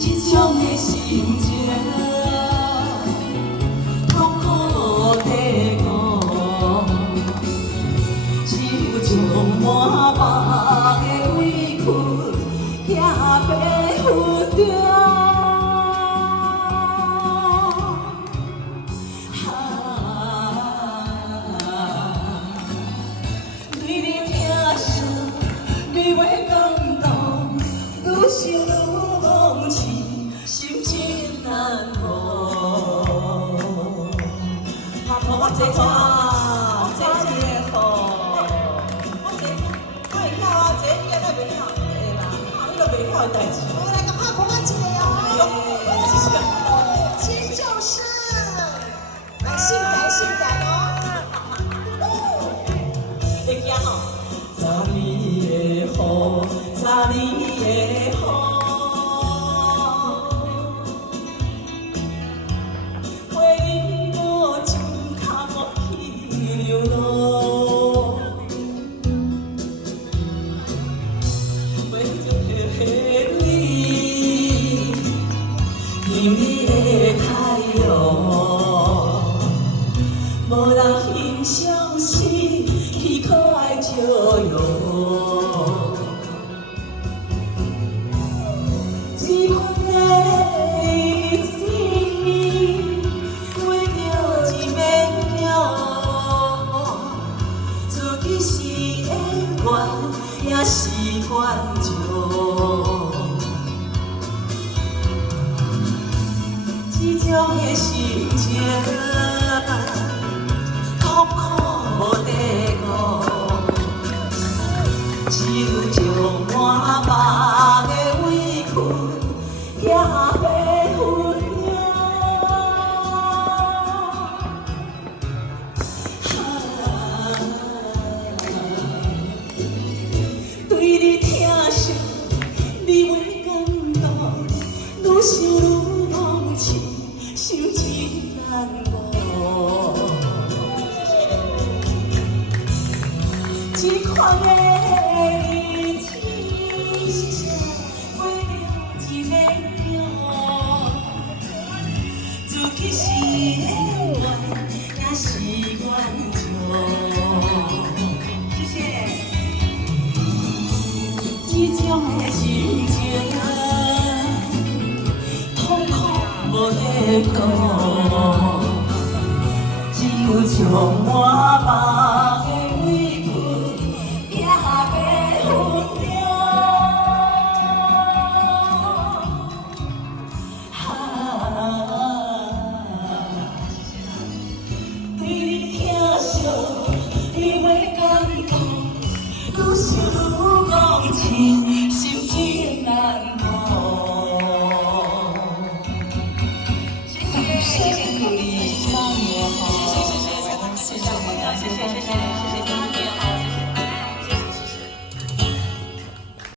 这种的心情，痛苦地过，只有将满腹的委屈也白付着。 你话感动，愈想愈忘情，心情难过。我坐坐啊，坐一个我坐，我会晓啊，坐你也哪袂晓？会啦，你都袂晓的代志。我来个拍婆我一个哦。先就是来性感性感哦。会惊哦。 昨年的雨，昨年的雨，陪你我情脚无去流落，为着陪你，迎你的太阳，无人欣赏时，去可爱照耀。 这款的日子，过着一面桥，自己是会怨，也是怨着。这种的心情，痛苦无地顾。 只有将满腹的委屈也白付对你疼惜，你袂感动，愈想愈忘情，心情难过。这款的。 自己是会怨，也是怨着。谢谢。这种的心情，痛苦无地顾，只有将满腹的委屈也白付着。 愈想愈忘情，心情难过。谢谢鼓励，3年好，谢谢，谢谢，谢谢，谢谢。